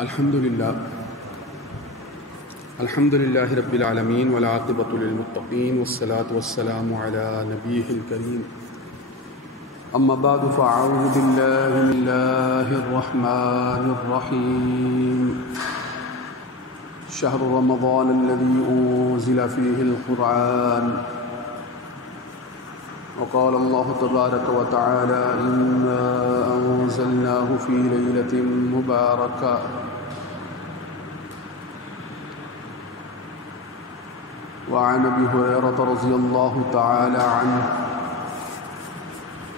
الحمد لله رب العالمين والعاقبة للمتقين والصلاة والسلام على نبيه الكريم أما بعد فأعوذ بالله من الله الرحمن الرحيم شهر رمضان الذي أنزل فيه القرآن وقال الله تبارك وتعالى إنا أنزلناه في ليلة مباركة وعن أبي هريرة رضي الله تعالى عنه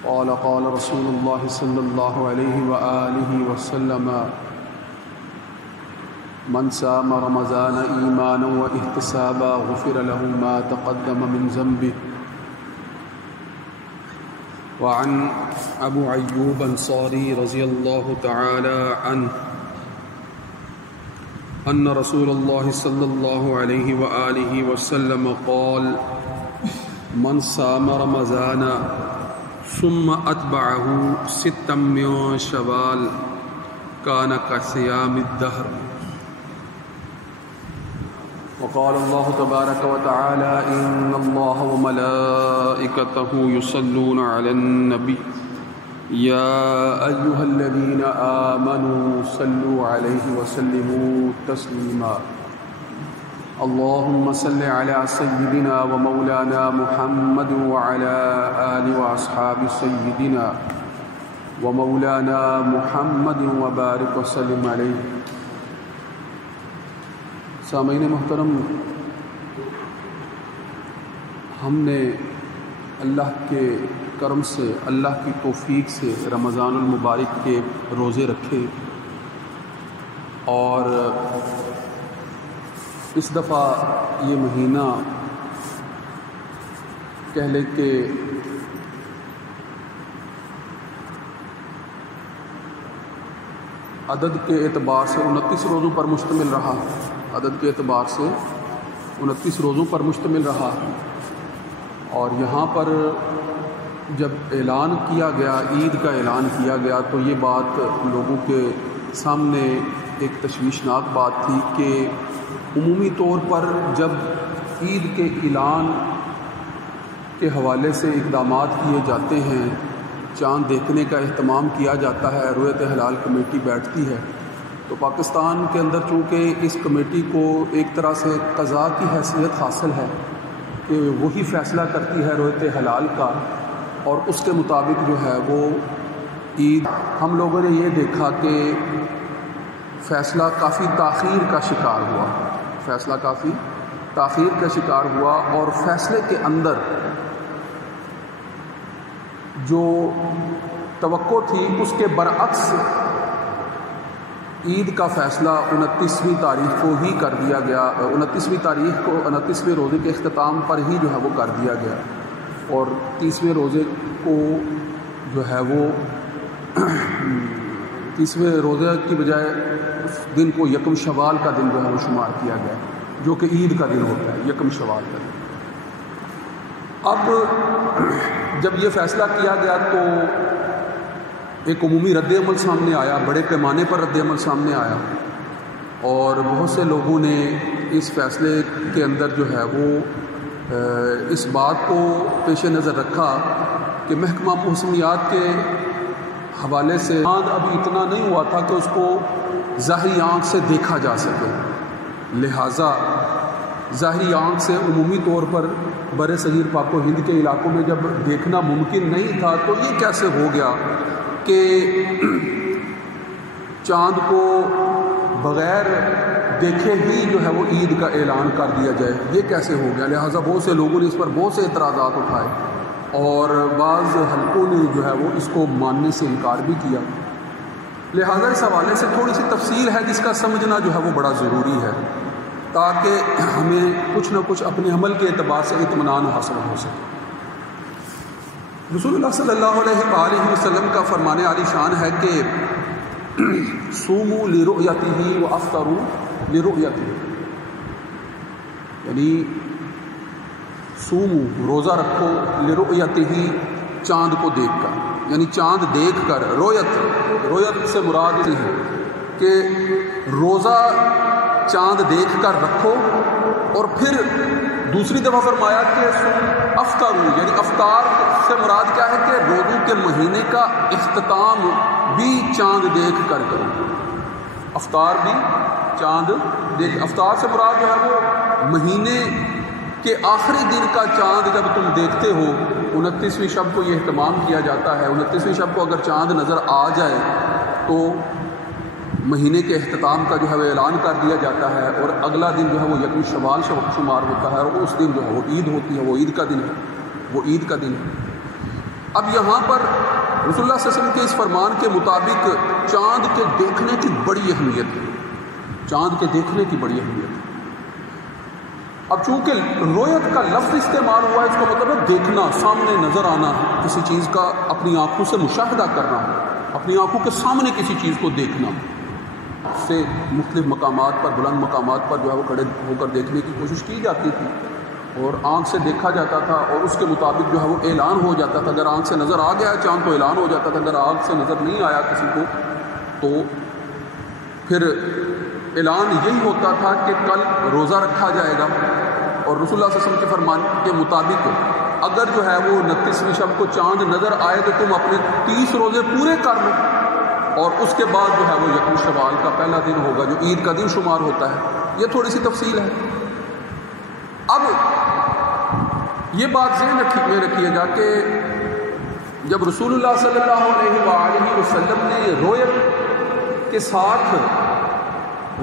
قال قال رسول الله صلى الله عليه وآله وسلم من صام رمضان إيمانا واحتسابا غفر له ما تقدم من ذنبه. وعن أبو أيوب الأنصاري رضي الله تعالى عنه أن رسول الله صلى الله عليه وآله وسلم قال من صام رمضان ثم أتبعه ستا من شوال كان كصيام الدهر. وقال الله تبارك وتعالى إن الله وملائكته يصلون على النبي يا أيها الذين آمنوا صلوا عليه وسلموا تسليما. اللهم صل على سيدنا ومولانا محمد وعلى آل وأصحاب سيدنا ومولانا محمد وبارك وسلم عليه. سامعین محترم، ہم نے اللہ کے کرم سے، اللہ کی توفیق سے رمضان المبارک کے روزے رکھے، اور اس دفعہ یہ مہینہ کہہ لیں کہ عدد کے اعتبار سے 29 روزوں پر مشتمل رہا. عدد کے اعتبار سے 29 روزوں پر مشتمل رہا. اور یہاں پر جب اعلان کیا گیا، عید کا اعلان کیا گیا، تو یہ بات لوگوں کے سامنے ایک تشویشناک بات تھی کہ عمومی طور پر جب عید کے اعلان کے حوالے سے اقدامات کیے جاتے ہیں، چاند دیکھنے کا اہتمام کیا جاتا ہے، رؤیت ہلال کمیٹی بیٹھتی ہے، تو پاکستان کے اندر چونکہ اس کمیٹی کو ایک طرح سے قضاء کی حیثیت حاصل ہے کہ وہی فیصلہ کرتی ہے رؤیت ہلال کا، اور اس کے مطابق جو ہے وہ عید. ہم لوگوں نے یہ دیکھا کہ فیصلہ کافی تاخیر کا شکار ہوا، فیصلہ کافی تاخیر کا شکار ہوا، اور فیصلے کے اندر جو توقع تھی اس کے برعکس عید کا فیصلہ 29ویں تاریخ کو ہی کر دیا گیا. 29ویں تاریخ کو 29ویں روزے کے اختتام پر ہی جو ہے وہ کر دیا گیا، اور 30ویں روزے کو جو ہے وہ 30ویں روزے کی بجائے اس دن کو یکم شوال کا دن جو ہے وہ شمار کیا گیا، جو کہ عید کا دن ہوتا ہے، یکم شوال کا دن. اب جب یہ فیصلہ کیا گیا تو ایک عمومی رد عمل سامنے آیا، بڑے پیمانے پر رد عمل سامنے آیا، اور بہت سے لوگوں نے اس فیصلے کے اندر جو ہے وہ اس بات کو پیش نظر رکھا کہ محکمہ موسمیات کے حوالے سے چاند ابھی اتنا نہیں ہوا تھا کہ اس کو ظاہری آنکھ سے دیکھا جا سکے، لہٰذا ظاہری آنکھ سے عمومی طور پر بر صغیر پاک و ہند کے علاقوں میں جب دیکھنا ممکن نہیں تھا، تو یہ کیسے ہو گیا کہ چاند کو بغیر دیکھے ہی جو ہے وہ عید کا اعلان کر دیا جائے، یہ کیسے ہو گیا. لہٰذا بہت سے لوگوں نے اس پر بہت سے اعتراضات اٹھائے، اور بعض حلقوں نے جو ہے وہ اس کو ماننے سے انکار بھی کیا. لہٰذا اس حوالے سے تھوڑی سی تفصیل ہے جس کا سمجھنا جو ہے وہ بڑا ضروری ہے، تاکہ ہمیں کچھ نہ کچھ اپنے عمل کے اعتبار سے اطمینان حاصل ہو سکے. رسول اللہ صلی اللہ علیہ وآلہ وسلم کا فرمان عالی شان ہے کہ صوموا لرؤیتہ وافطروا لرؤیتہ، یعنی صوموا روزہ رکھو، لرؤیتہ چاند کو دیکھ کر، یعنی چاند دیکھ کر. رویت سے مراد ہے کہ روزہ چاند دیکھ کر رکھو، اور پھر دوسری دفعہ فرمایا کہ افطروا، یعنی افطار سے مراد کیا ہے کہ روزوں کے مہینے کا اختتام بھی چاند دیکھ کر کرو، افطار بھی چاند دیکھ، افطار سے مراد جو ہے وہ مہینے کے آخری دن کا چاند جب تم دیکھتے ہو، 29ویں شب کو یہ اہتمام کیا جاتا ہے، 29ویں شب کو اگر چاند نظر آ جائے تو مہینے کے اختتام کا جو ہے وہ اعلان کر دیا جاتا ہے، اور اگلا دن جو ہے وہ یکم شوال شمار ہوتا ہے، اور اس دن جو ہے وہ عید ہوتی ہے، وہ عید کا دن ہے، وہ عید کا دن ہے۔ اب یہاں پر رسول اللہ صلی اللہ علیہ وسلم کے اس فرمان کے مطابق چاند کے دیکھنے کی بڑی اہمیت ہے، چاند کے دیکھنے کی بڑی اہمیت ہے۔ اب چونکہ رویت کا لفظ استعمال ہوا ہے، اس کا مطلب ہے دیکھنا، سامنے نظر آنا، کسی چیز کا اپنی آنکھوں سے مشاہدہ کرنا، اپنی آنکھوں کے سامنے کسی چیز کو دیکھنا، سے مختلف مقامات پر، بلند مقامات پر جو ہے وہ کھڑے ہو کر دیکھنے کی کوشش کی جاتی تھی، اور آنکھ سے دیکھا جاتا تھا، اور اس کے مطابق جو ہے وہ اعلان ہو جاتا تھا۔ اگر آنکھ سے نظر آ گیا چاند تو اعلان ہو جاتا تھا، اگر آنکھ سے نظر نہیں آیا کسی کو تو پھر اعلان یہی ہوتا تھا کہ کل روزہ رکھا جائے گا، اور رسول اللہ صلی اللہ علیہ وسلم کے فرمان کے مطابق اگر جو ہے وہ 29ویں شب کو چاند نظر آئے تو تم اپنے 30 روزے پورے کر لو، اور اس کے بعد جو ہے وہ یکم شوال کا پہلا دن ہوگا جو عید کا دن شمار ہوتا ہے۔ یہ تھوڑی سی تفصیل ہے۔ اب یہ بات ذہن میں رکھیے گا کہ جب رسول اللہ صلی اللہ علیہ وآلہ وسلم نے رویت کے ساتھ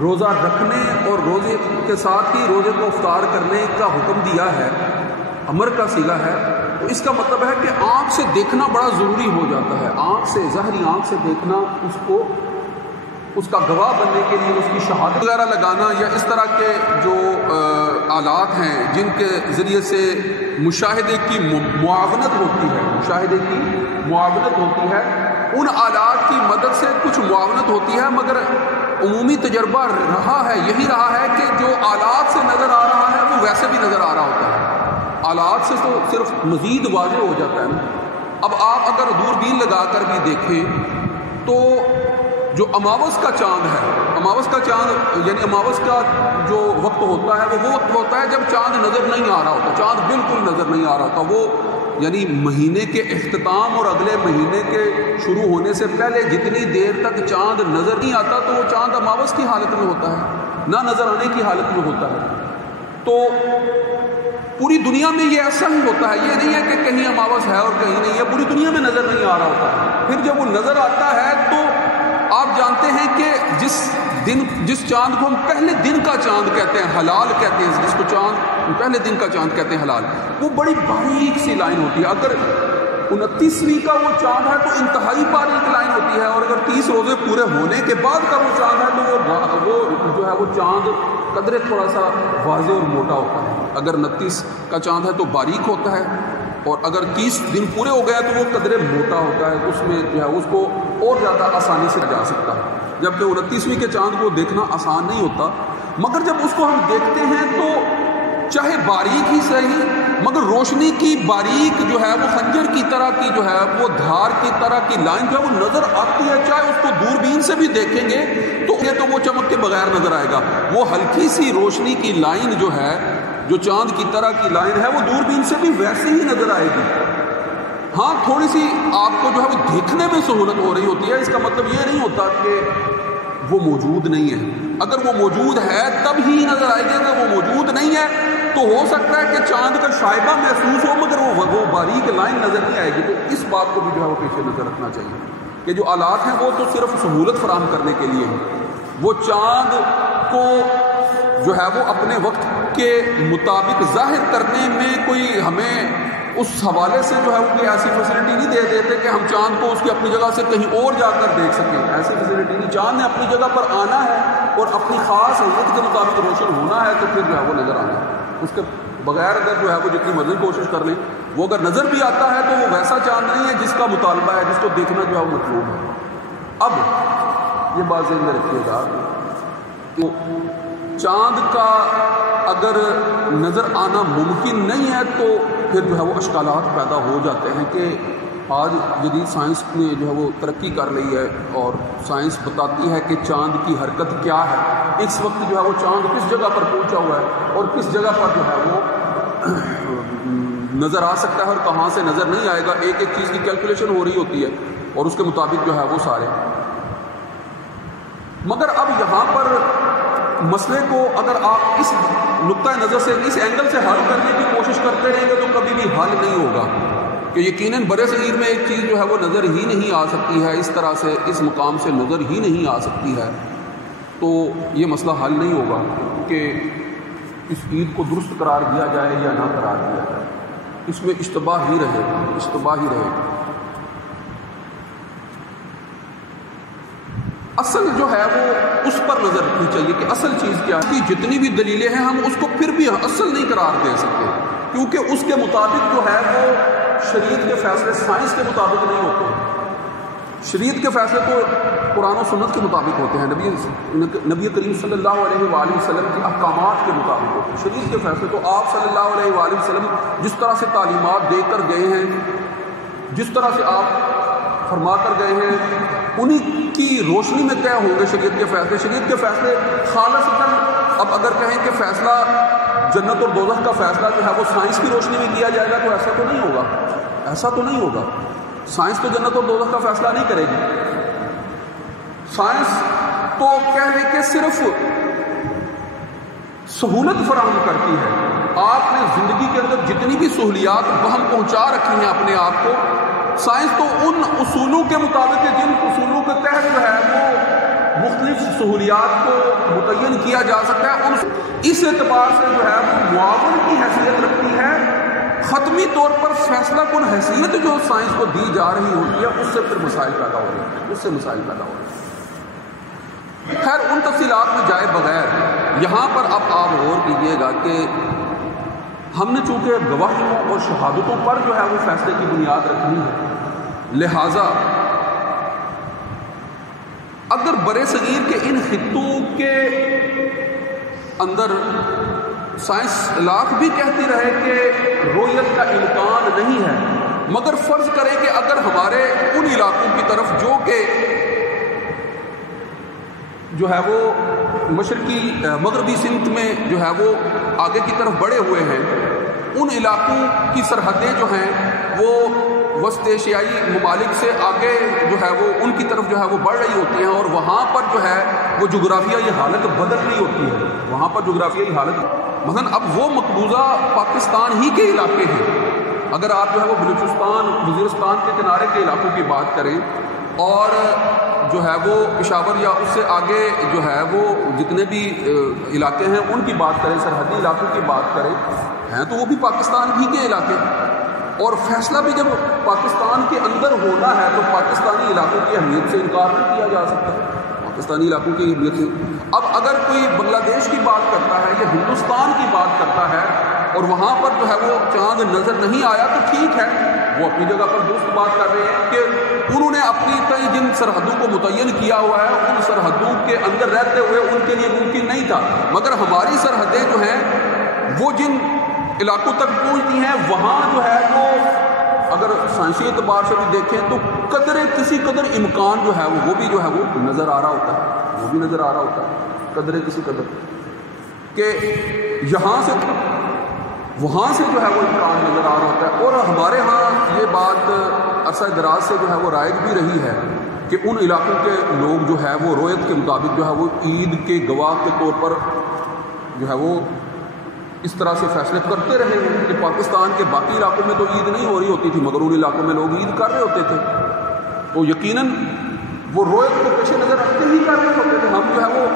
روزہ رکھنے اور روزے کے ساتھ ہی روزے کو افطار کرنے کا حکم دیا ہے، امر کا صیغہ ہے، تو اس کا مطلب ہے کہ آنکھ سے دیکھنا بڑا ضروری ہو جاتا ہے، آنکھ سے، ظاہری آنکھ سے دیکھنا، اس کا گواہ بننے کے لیے اس کی شہادت وغیرہ لگانا، یا اس طرح کے جو آلات ہیں جن کے ذریعے سے مشاہدے کی معاونت ہوتی ہے، مشاہدے کی معاونت ہوتی ہے، ان آلات کی مدد سے کچھ معاونت ہوتی ہے، مگر عمومی تجربہ رہا ہے، یہی رہا ہے کہ جو آلات سے نظر آ رہا ہے وہ ویسے بھی نظر آ رہا ہوتا ہے، آلات سے تو صرف مزید واضح ہو جاتا ہے نا۔ اب آپ اگر دوربین لگا کر بھی دیکھیں تو جو اماوس کا چاند ہے، اماوس کا چاند یعنی اماوس کا جو وقت ہوتا ہے وہ وقت ہوتا ہے جب چاند نظر نہیں آ رہا ہوتا، چاند بالکل نظر نہیں آ رہا ہوتا، وہ یعنی مہینے کے اختتام اور اگلے مہینے کے شروع ہونے سے پہلے جتنی دیر تک چاند نظر نہیں آتا تو وہ چاند اماوس کی حالت میں ہوتا ہے، نہ نظر آنے کی حالت میں ہوتا ہے۔ تو پوری دنیا میں یہ ایسا ہی ہوتا ہے، یہ نہیں ہے کہ کہیں اماوس ہے اور کہیں نہیں ہے، پوری دنیا میں نظر نہیں آ رہا ہوتا ہے۔ پھر جب وہ نظر آتا ہے تو آپ جانتے ہیں کہ جس چاند کو ہم پہلے دن کا چاند کہتے ہیں، ہلال کہتے ہیں، جس کو چاند پہلے دن کا چاند کہتے ہیں ہلال، وہ بڑی باریک سی لائن ہوتی ہے۔ اگر 29ویں کا وہ چاند ہے تو انتہائی باریک لائن ہوتی ہے، اور اگر 30 روزے پورے ہونے کے بعد کا وہ چاند ہے تو وہ جو ہے وہ چاند قدرے تھوڑا سا واضح اور موٹا ہوتا ہے۔ اگر 29 کا چاند ہے تو باریک ہوتا ہے، اور اگر 30 دن پورے ہو گیا تو وہ قدرے موٹا ہوتا ہے، اس میں جو ہے اس کو اور زیادہ آسانی سے جا سکتا ہے، جبکہ 29ویں کے چاند کو دیکھنا آسان نہیں ہوتا۔ مگر جب اس کو ہم دیکھتے ہیں تو چاہے باریک ہی صحیح، مگر روشنی کی باریک جو ہے وہ خنجر کی طرح کی جو ہے وہ دھار کی طرح کی لائن جو ہے وہ نظر آتی ہے، چاہے اس کو دوربین سے بھی دیکھیں گے تو وہ چمک کے بغیر نظر آئے گا۔ وہ ہلکی سی روشنی کی لائن جو ہے، جو چاند کی طرح کی لائن ہے، وہ دوربین سے بھی ویسے ہی نظر آئے گی۔ ہاں تھوڑی سی آپ کو جو ہے وہ دیکھنے میں سہولت ہو رہی ہوتی ہے، اس کا مطلب یہ نہیں ہوتا کہ وہ موجود نہیں ہے۔ اگر وہ موجود ہے تب ہی نظر آئے گی، اگر وہ موجود نہیں ہے تو ہو سکتا ہے کہ چاند کا شائبہ محسوس ہو مگر وہ باریک لائن نظر نہیں آئے گی۔ تو اس بات کو بھی جو ہے وہ پیش نظر رکھنا چاہیے کہ جو آلات ہیں وہ تو صرف سہولت فراہم کرنے کے لیے ہیں، وہ چاند کو جو ہے وہ اپنے وقت کے مطابق ظاہر کرنے میں کوئی ہمیں اس حوالے سے جو ہے وہ کوئی ایسی فیسلٹی نہیں دے دیتے کہ ہم چاند کو اس کی اپنی جگہ سے کہیں اور جا کر دیکھ سکیں، ایسی فیسلٹی نہیں۔ چاند نے اپنی جگہ پر آنا ہے اور اپنی خاص حیت کے مطابق روشن ہونا ہے تو پھر جو ہے وہ نظر آنا ہے، اس کے بغیر اگر جو ہے وہ جتنی مرضی کوشش کر لیں وہ اگر نظر بھی آتا ہے تو وہ ویسا چاند نہیں ہے جس کا مطالبہ ہے، جس کو دیکھنا جو ہے وہ مطلوب ہے۔ اب یہ بات ذہن میں رکھیے گا کہ چاند کا اگر نظر آنا ممکن نہیں ہے تو پھر جو ہے وہ اشکالات پیدا ہو جاتے ہیں کہ آج جدید سائنس نے جو ہے وہ ترقی کر لی ہے اور سائنس بتاتی ہے کہ چاند کی حرکت کیا ہے، اس وقت جو ہے وہ چاند کس جگہ پر پہنچا ہوا ہے اور کس جگہ پر جو ہے وہ نظر آ سکتا ہے اور کہاں سے نظر نہیں آئے گا، ایک ایک چیز کی کیلکولیشن ہو رہی ہوتی ہے اور اس کے مطابق جو ہے وہ سارے. مگر اب یہاں پر مسئلے کو اگر آپ اس نقطۂ نظر سے، اس اینگل سے حل کرنے کی کوشش کرتے رہیں گے تو کبھی بھی حل نہیں ہوگا، کہ یقیناً برِ صغیر میں ایک چیز جو ہے وہ نظر ہی نہیں آ سکتی ہے، اس طرح سے اس مقام سے نظر ہی نہیں آ سکتی ہے، تو یہ مسئلہ حل نہیں ہوگا کہ اس عید کو درست قرار دیا جائے یا نہ قرار دیا جائے. اس میں اشتباہ ہی رہے گا، اشتباہ ہی رہے گا. اصل جو ہے وہ اس پر نظر رکھنی چاہیے کہ اصل چیز کیا ہے. جتنی بھی دلیلیں ہیں ہم اس کو پھر بھی اصل نہیں قرار دے سکتے، کیونکہ اس کے مطابق جو ہے وہ شریعت کے فیصلے سائنس کے مطابق نہیں ہوتے. شریعت کے فیصلے تو قرآن و سنت کے مطابق ہوتے ہیں، نبی کریم صلی اللہ علیہ وآلہ وسلم کے احکامات کے مطابق ہوتے ہیں. شریعت کے فیصلے تو آپ صلی اللہ علیہ وآلہ وسلم جس طرح سے تعلیمات دے کر گئے ہیں، جس طرح سے آپ فرما کر گئے ہیں، انہی کی روشنی میں طے ہوں گے شریعت کے فیصلے. شریعت کے فیصلے خالصتاً اب اگر کہیں کہ فیصلہ جنت اور دوزخ کا فیصلہ جو ہے وہ سائنس کی روشنی میں کیا جائے گا تو ایسا تو نہیں ہوگا، ایسا تو نہیں ہوگا. سائنس تو جنت اور دوزخ کا فیصلہ نہیں کرے گی. سائنس تو کہہ لیں کہ صرف سہولت فراہم کرتی ہے. آپ نے زندگی کے اندر جتنی بھی سہولیات وہم پہنچا رکھی ہیں اپنے آپ کو، سائنس تو ان اصولوں کے مطابق ہے جن اصولوں کے تحت جو ہے وہ مختلف سہولیات کو متعین کیا جا سکتا ہے. اس اعتبار سے جو ہے وہ معاون کی حیثیت رکھتی ہے. ختمی طور پر فیصلہ کن حیثیت جو سائنس کو دی جا رہی ہوتی ہے اس سے پھر مسائل پیدا ہو رہے ہیں، اس سے مسائل پیدا ہو رہے ہیں. خیر ان تفصیلات میں جائے بغیر یہاں پر اب آپ غور کیجیے گا کہ ہم نے چونکہ گواہیوں اور شہادتوں پر جو ہے وہ فیصلے کی بنیاد رکھنی ہے، لہٰذا اگر برِ صغیر کے ان خطوں کے اندر سائنس لاکھ بھی کہتی رہے کہ رویت کا امکان نہیں ہے، مگر فرض کریں کہ اگر ہمارے ان علاقوں کی طرف جو کہ جو ہے وہ مشرقی مغربی سمت میں جو ہے وہ آگے کی طرف بڑھے ہوئے ہیں، ان علاقوں کی سرحدیں جو ہیں وہ وسط ایشیائی ممالک سے آگے جو ہے وہ ان کی طرف جو ہے وہ بڑھ رہی ہوتی ہیں، اور وہاں پر جو ہے وہ جغرافیائی حالت بدل رہی ہوتی ہے. وہاں پر جغرافیائی حالت مثلا اب وہ مقبوضہ پاکستان ہی کے علاقے ہیں. اگر آپ جو ہے وہ بلوچستان وزیرستان کے کنارے کے علاقوں کی بات کریں اور جو ہے وہ پشاور یا اس سے آگے جو ہے وہ جتنے بھی علاقے ہیں ان کی بات کریں، سرحدی علاقوں کی بات کریں، ہیں تو وہ بھی پاکستان ہی کے علاقے. اور فیصلہ بھی جب پاکستان کے اندر ہونا ہے تو پاکستانی علاقوں کی اہمیت سے انکار نہیں کیا جا سکتا. پاکستانی علاقوں کی اہمیت سے اب اگر کوئی بنگلہ دیش کی بات کرتا ہے یا ہندوستان کی بات کرتا ہے اور وہاں پر جو ہے وہ چاند نظر نہیں آیا تو ٹھیک ہے، وہ اپنی جگہ پر درست بات کر رہے ہیں کہ انہوں نے اپنی کئی جن سرحدوں کو متعین کیا ہوا ہے ان سرحدوں کے اندر رہتے ہوئے ان کے لیے ممکن نہیں تھا. مگر ہماری سرحدیں جو ہیں وہ جن علاقوں تک پہنچتی ہیں وہاں جو ہے وہ اگر سائنسی اعتبار سے بھی دیکھیں تو کسی قدر امکان جو ہے وہ بھی جو ہے وہ نظر آ رہا ہوتا ہے، وہ بھی نظر آ رہا ہوتا ہے کسی قدر کہ یہاں سے وہاں سے جو ہے وہ امکان نظر آ رہا ہوتا ہے. اور ہمارے ہاں یہ بات عرصہ دراز سے جو ہے وہ رائج بھی رہی ہے کہ ان علاقوں کے لوگ جو ہے وہ رویت کے مطابق جو ہے وہ عید کے گواہ کے طور پر جو ہے وہ اس طرح سے فیصلے کرتے رہے ہیں کہ پاکستان کے باقی علاقوں میں تو عید نہیں ہو رہی ہوتی تھی مگر ان علاقوں میں لوگ عید کر رہے ہوتے تھے، تو یقیناً وہ رویت کو پیش نظر رکھتے ہی کر رہے ہوتے تھے. ہم جو ہے وہ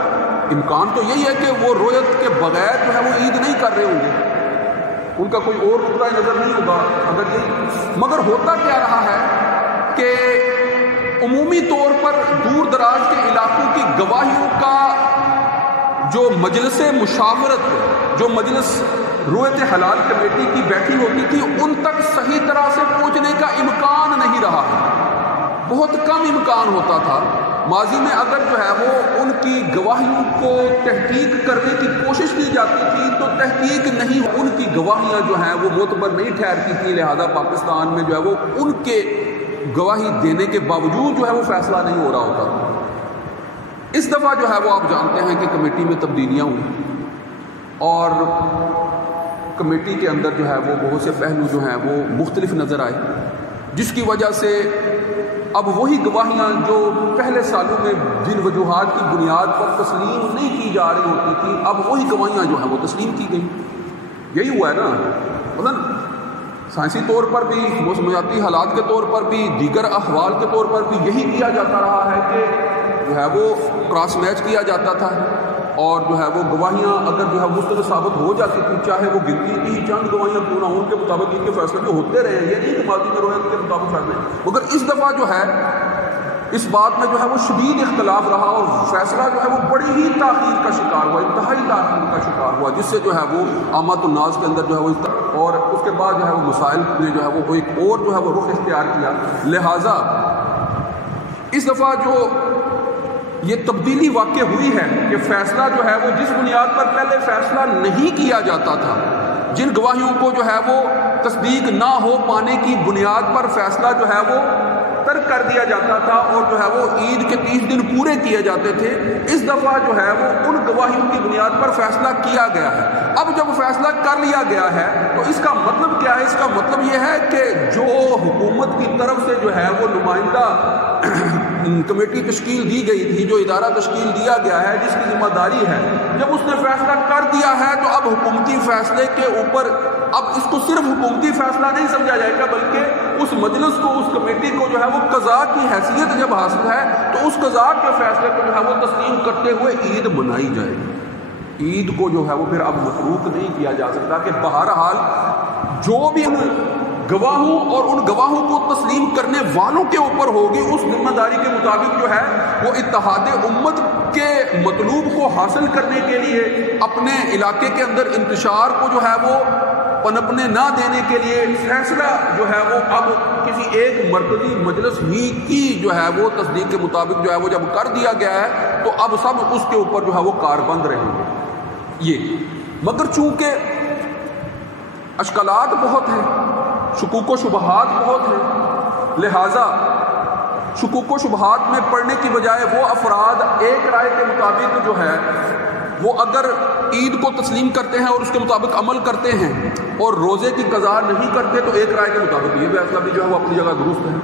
امکان تو یہی ہے کہ وہ رویت کے بغیر جو ہے وہ عید نہیں کر رہے ہوں گے، ان کا کوئی اور نقطۂ نظر نہیں ہوگا اگر یہ. مگر ہوتا کیا رہا ہے کہ عمومی طور پر دور دراز کے علاقوں کی گواہیوں کا جو مجلس مشاورت، جو مجلس رویت حلال کمیٹی کی بیٹھی ہوتی تھی ان تک صحیح طرح سے پہنچنے کا امکان نہیں رہا ہے. بہت کم امکان ہوتا تھا. ماضی میں اگر جو ہے وہ ان کی گواہیوں کو تحقیق کرنے کی کوشش کی جاتی تھی تو تحقیق نہیں، ان کی گواہیاں جو ہیں وہ معتبر نہیں ٹھہرتی تھی، لہذا پاکستان میں جو ہے وہ ان کے گواہی دینے کے باوجود جو ہے وہ فیصلہ نہیں ہو رہا ہوتا۔ اس دفعہ جو ہے وہ آپ جانتے ہیں کہ کمیٹی میں تبدیلیاں ہوئی اور کمیٹی کے اندر جو ہے وہ بہت سے پہلو جو ہیں وہ مختلف نظر آئے، جس کی وجہ سے اب وہی گواہیاں جو پہلے سالوں میں جن وجوہات کی بنیاد پر تسلیم نہیں کی جا رہی ہوتی تھی، اب وہی گواہیاں جو ہیں وہ تسلیم کی گئی۔ یہی ہوا ہے نا، مثلاً سائنسی طور پر بھی، موسمیاتی حالات کے طور پر بھی، دیگر احوال کے طور پر بھی یہی کیا جاتا رہا ہے کہ جو ہے وہ کراس میچ کیا جاتا تھا، اور جو ہے وہ گواہیاں اگر جو ہے مستند ثابت ہو جاتی تھی، چاہے وہ گنتی کی چند گواہیاں کیوں نہ ہوں، ان کے مطابق ان کے فیصلے جو ہوتے رہے ہیں، یہ نہیں کہ ماضی میں روایت کے مطابق فیصلے، مگر اس دفعہ جو ہے اس بات میں جو ہے وہ شدید اختلاف رہا اور فیصلہ جو ہے وہ بڑی ہی تاخیر کا شکار ہوا، انتہائی تاخیر کا شکار ہوا، جس سے جو ہے وہ عامت الناس کے اندر جو ہے وہ، اور اس کے بعد جو ہے وہ مسائل نے جو ہے وہ ایک اور جو ہے وہ رخ اختیار کیا۔ لہٰذا اس دفعہ جو یہ تبدیلی واقع ہوئی ہے کہ فیصلہ جو ہے وہ جس بنیاد پر پہلے فیصلہ نہیں کیا جاتا تھا، جن گواہیوں کو جو ہے وہ تصدیق نہ ہو پانے کی بنیاد پر فیصلہ جو ہے وہ ترک کر دیا جاتا تھا اور جو ہے وہ عید کے 30 دن پورے کیے جاتے تھے، اس دفعہ جو ہے وہ ان گواہیوں کی بنیاد پر فیصلہ کیا گیا ہے۔ اب جب فیصلہ کر لیا گیا ہے تو اس کا مطلب کیا ہے؟ اس کا مطلب یہ ہے کہ جو حکومت کی طرف سے جو ہے وہ نمائندہ کمیٹی تشکیل دی گئی تھی، جو ادارہ تشکیل دیا گیا ہے، جس کی ذمہ داری ہے، جب اس نے فیصلہ کر دیا ہے تو اب حکومتی فیصلے کے اوپر اب اس کو صرف حکومتی فیصلہ نہیں سمجھا جائے گا، بلکہ اس مجلس کو، اس کمیٹی کو جو ہے وہ قضاء کی حیثیت جب حاصل ہے تو اس قضاء کے فیصلے کو جو ہے وہ تسلیم کرتے ہوئے عید منائی جائے گی۔ عید کو جو ہے وہ پھر اب مفروض نہیں کیا جا سکتا کہ بہرحال جو بھی گواہوں اور ان گواہوں کو تسلیم کرنے والوں کے اوپر ہوگی، اس ذمہ داری کے مطابق جو ہے وہ اتحاد امت کے مطلوب کو حاصل کرنے کے لیے، اپنے علاقے کے اندر انتشار کو جو ہے وہ پنپنے نہ دینے کے لیے فیصلہ جو ہے وہ اب کسی ایک مرکزی مجلس ہی کی جو ہے وہ تصدیق کے مطابق جو ہے وہ جب کر دیا گیا ہے تو اب سب اس کے اوپر جو ہے وہ کاربند رہیں گے۔ یہ مگر چونکہ اشکالات بہت ہیں، شکوک و شبہات بہت ہیں، لہٰذا شکوک و شبہات میں پڑنے کی بجائے وہ افراد ایک رائے کے مطابق جو ہے وہ اگر عید کو تسلیم کرتے ہیں اور اس کے مطابق عمل کرتے ہیں اور روزے کی قضا نہیں کرتے تو ایک رائے کے مطابق یہ فیصلہ بھی جو ہے وہ اپنی جگہ درست ہے،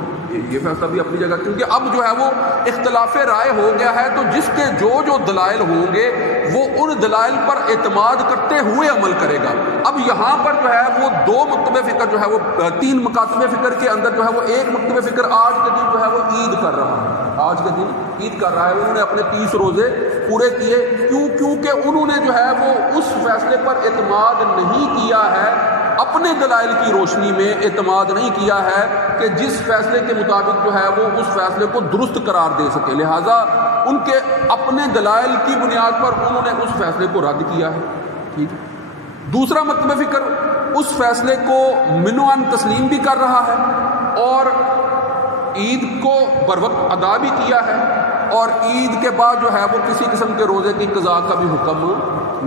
یہ فیصلہ بھی اپنی جگہ، کیونکہ اب جو ہے وہ اختلاف رائے ہو گیا ہے تو جس کے جو دلائل ہوں گے وہ ان دلائل پر اعتماد کرتے ہوئے عمل کرے گا۔ اب یہاں پر جو ہے وہ دو مکتب فکر جو ہے وہ تین مکاتب فکر کے اندر جو ہے وہ ایک مکتب فکر آج کے دن جو ہے وہ عید کر رہا ہے، آج کے دن عید کر رہا ہے، انہوں نے اپنے 30 روزے پورے کیے، کیونکہ انہوں نے جو ہے وہ اس فیصلے پر اعتماد نہیں کیا ہے، اپنے دلائل کی روشنی میں اعتماد نہیں کیا ہے کہ جس فیصلے کے مطابق جو ہے وہ اس فیصلے کو درست قرار دے سکے، لہٰذا ان کے اپنے دلائل کی بنیاد پر انہوں نے اس فیصلے کو رد کیا ہے۔ ٹھیک ہے، دوسرا مکتب فکر اس فیصلے کو منوعاً تسلیم بھی کر رہا ہے اور عید کو بر وقت ادا بھی کیا ہے، اور عید کے بعد جو ہے وہ کسی قسم کے روزے کی قضا کا بھی حکم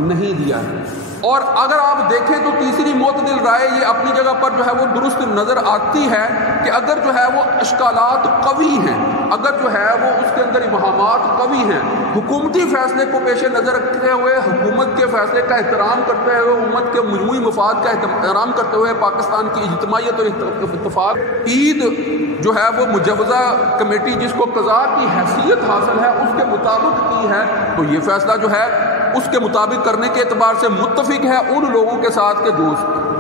نہیں دیا ہے۔ اور اگر آپ دیکھیں تو تیسری معتدل رائے یہ اپنی جگہ پر جو ہے وہ درست نظر آتی ہے کہ اگر جو ہے وہ اشکالات قوی ہیں، اگر جو ہے وہ اس کے اندر ابہامات قوی ہیں، حکومتی فیصلے کو پیش نظر رکھتے ہوئے، حکومت کے فیصلے کا احترام کرتے ہوئے، امت کے مجموعی مفاد کا احترام کرتے ہوئے، پاکستان کی اجتماعیت اور اتفاق، عید جو ہے وہ مجوزہ کمیٹی جس کو قضاء کی حیثیت حاصل ہے اس کے مطابق کی ہے، تو یہ فیصلہ جو ہے اس کے مطابق کرنے کے اعتبار سے متفق ہے ان لوگوں کے ساتھ کہ جو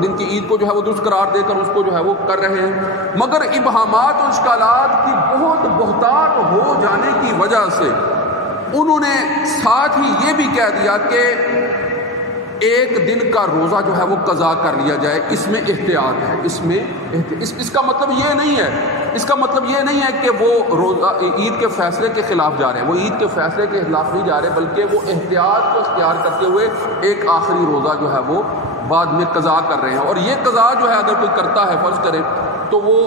دن کی عید کو جو ہے وہ درست قرار دے کر اس کو جو ہے وہ کر رہے ہیں۔ مگر ابہامات اور اشکالات کی بہت بہتات ہو جانے کی وجہ سے انہوں نے ساتھ ہی یہ بھی کہہ دیا کہ ایک دن کا روزہ جو ہے وہ قضا کر لیا جائے، اس میں احتیاط ہے، اس کا مطلب یہ نہیں ہے، اس کا مطلب یہ نہیں ہے کہ وہ روزہ عید کے فیصلے کے خلاف جا رہے ہیں، وہ عید کے فیصلے کے خلاف نہیں جا رہے، بلکہ وہ احتیاط کو اختیار کرتے ہوئے ایک آخری روزہ جو ہے وہ بعد میں قضا کر رہے ہیں۔ اور یہ قضا جو ہے اگر کوئی کرتا ہے فرض کرے تو وہ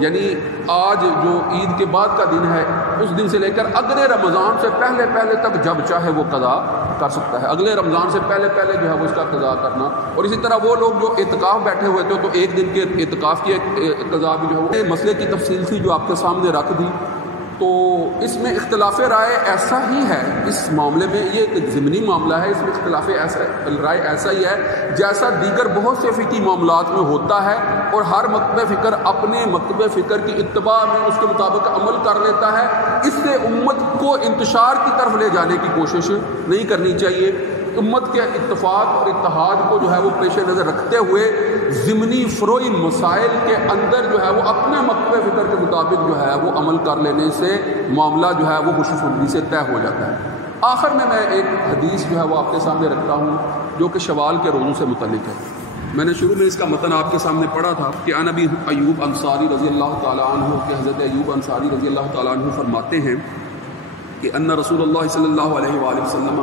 یعنی آج جو عید کے بعد کا دن ہے اس دن سے لے کر اگلے رمضان سے پہلے تک جب چاہے وہ قضا کر سکتا ہے. اگلے رمضان سے پہلے جو ہے وہ اس کا قضا کرنا. اور اسی طرح وہ لوگ جو اعتکاف بیٹھے ہوئے تھے تو ایک دن کے اعتکاف کی قضا بھی جو ہے مسئلے کی تفصیل تھی جو آپ کے سامنے رکھ دی. تو اس میں اختلاف رائے ایسا ہی ہے اس معاملے میں، یہ ایک ضمنی معاملہ ہے، اس میں اختلاف رائے ایسا ہی ہے جیسا دیگر بہت سے فقہی معاملات میں ہوتا ہے، اور ہر مکتب فکر اپنے مکتب فکر کی اتباع میں اس کے مطابق عمل کر لیتا ہے. اس سے امت کو انتشار کی طرف لے جانے کی کوشش نہیں کرنی چاہیے. امت کے اتفاق اور اتحاد کو جو ہے وہ پیش نظر رکھتے ہوئے ضمنی فروعی مسائل کے اندر جو ہے وہ اپنے مکتب فکر کے مطابق جو ہے وہ عمل کر لینے سے معاملہ جو ہے وہ خوشفلی سے طے ہو جاتا ہے. آخر میں ایک حدیث جو ہے وہ آپ کے سامنے رکھتا ہوں جو کہ شوال کے روزوں سے متعلق ہے. میں نے شروع میں اس کا متن آپ کے سامنے پڑھا تھا کہ عن ابی ایوب انصاری رضی اللہ تعالیٰ عنہ کہ حضرت ایوب انصاری رضی اللہ تعالیٰ عنہ فرماتے ہیں کہ ان رسول اللہ صلی اللہ علیہ وآلہ وسلم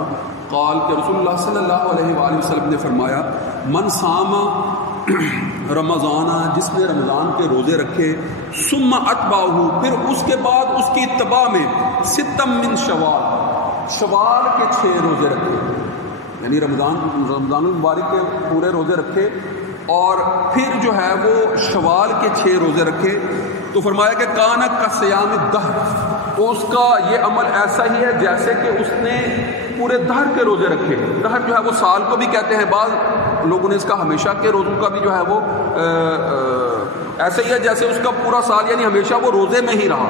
قال کہ رسول اللہ صلی اللہ علیہ وآلہ وسلم نے فرمایا من صام رمضان، جس نے رمضان کے روزے رکھے، ثم اتبعہ پھر اس کے بعد اس کی اتباع میں ستم من شوال کے 6 روزے رکھے، یعنی رمضان المبارک کے پورے روزے رکھے اور پھر جو ہے وہ شوال کے 6 روزے رکھے، تو فرمایا کہ کان کصیام الدہر، تو اس کا یہ عمل ایسا ہی ہے جیسے کہ اس نے پورے دہر کے روزے رکھے. دہر جو ہے وہ سال کو بھی کہتے ہیں، بعض لوگوں نے اس کا ہمیشہ کے روزوں کا بھی جو ہے وہ ایسا ہی ہے جیسے اس کا پورا سال یعنی ہمیشہ وہ روزے میں ہی رہا.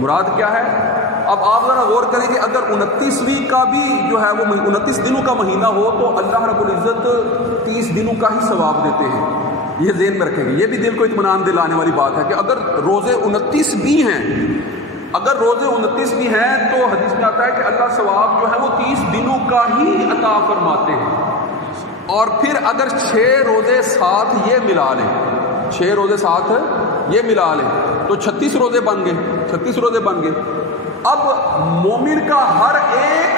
مراد کیا ہے؟ اب آپ ذرا غور کریں کہ اگر 29ویں کا بھی جو ہے وہ 29 دنوں کا مہینہ ہو تو اللہ رب العزت 30 دنوں کا ہی ثواب دیتے ہیں. یہ ذہن میں رکھیں گے، یہ بھی دل کو اطمینان دلانے والی بات ہے کہ اگر روزے 29 بھی ہیں، اگر روزے 29 بھی ہیں تو حدیث میں آتا ہے کہ اللہ ثواب جو ہے وہ 30 دنوں کا ہی عطا فرماتے ہیں. اور پھر اگر 6 روزے ساتھ یہ ملا لیں، 6 روزے ساتھ یہ ملا لیں تو 36 روزے بن گئے، 36 روزے بن گئے. اب مومن کا ہر ایک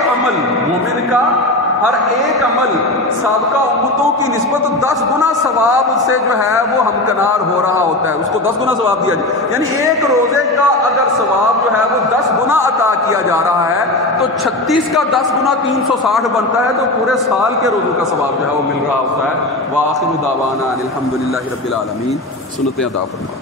عمل سابقہ امتوں کی نسبت 10 گنا ثواب سے جو ہے وہ ہمکنار ہو رہا ہوتا ہے، اس کو 10 گنا ثواب دیا جائے. یعنی ایک روزے کا اگر ثواب جو ہے وہ 10 گنا عطا کیا جا رہا ہے تو 36 کا 10 گنا 360 بنتا ہے، تو پورے سال کے روزوں کا ثواب جو ہے وہ مل رہا ہوتا ہے. وآخر دعوانا الحمدللہ رب العالمین. سنتیں عطا فرمائے.